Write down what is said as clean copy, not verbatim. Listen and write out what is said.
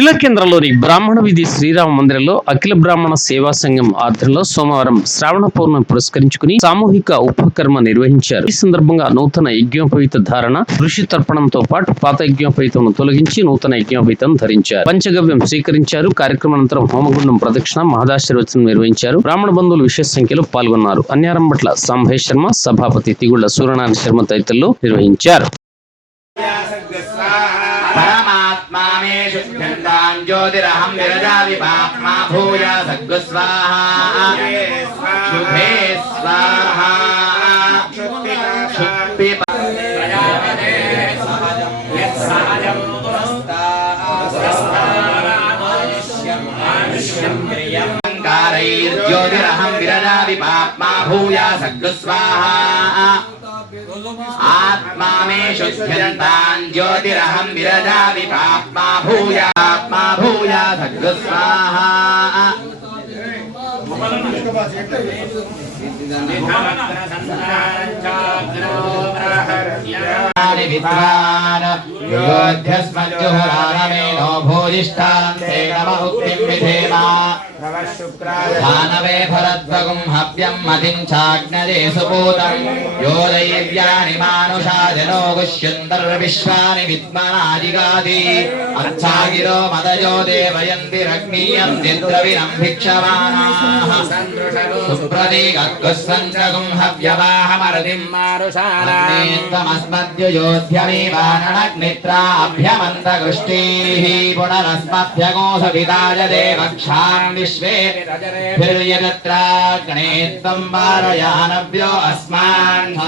జిల్లా కేంద్రంలోని బ్రాహ్మణ వీధి శ్రీరామ మందిరంలో అఖిల బ్రాహ్మణ సేవా సంఘం ఆధ్వర్యంలో సోమవారం శ్రావణ పౌర్ణమి పురస్కరించుకుని సామూహిక ఉపకర్మ నిర్వహించారు. ఈ సందర్భంగా నూతన యజ్ఞోపవీత ధారణ, ఋషి తర్పణంతో పాటు పాత యజ్ఞోపవీతం తొలగించి నూతన యజ్ఞోపవీతం ధరించారు. పంచగవ్యం స్వీకరించారు. కార్యక్రమానంతరం హోమగుండం ప్రదక్షిణ, మహదాశీర్వచనం నిర్వహించారు. బ్రాహ్మణ బంధువులు విశేష సంఖ్యలో పాల్గొన్నారు. అన్యారంభట్ల సాంబయ్య శర్మ, సభాపతి తిగుళ్ల సూర్యనారాయణ శర్మ తదితరులు నిర్వహించారు. परमात्मा मे शुद्धंतां ज्योतिरहं विरजामि पाप्मा भूया सद्गु स्वाहा शुभे स्वाहा शुद्धि प्रजापते सहजं यत्सहजं आयुष्यं प्रियं कारैर्ज्योतिरहं विरजामि पाप्मा भूया सद्गु स्वाहा आत्मा मे शुद्धंतां ज्योतिरहं विरजामि पाप्मा भूया सद्गु स्वाहा योध्यस्मज्जुहरानमेनो भूयिष्ठान्ते नम उक्तिं विधेमा दानवे भरद्वगुं हव्यं मतिं चाग्नजे सुपूतं यो दैव्यानि मानुषादिनो गुष्यन्तर्विश्वानि विद्मनाजिगाति अच्छागिरो मदयो देवयन्तिरग्नीयं चित्रविनं भिक्षमाणाः सुप्रतीकगुस्सञ्चगुं हव्यवाहमरतिं मारुषाणाग्नित्राभ्यमन्तगुष्टीः पुनरस्मभ्यगोऽसविताय देवक्षां विश्वे फिर्यजत्राग्ने त्वं वारयानव्यो अस्मान्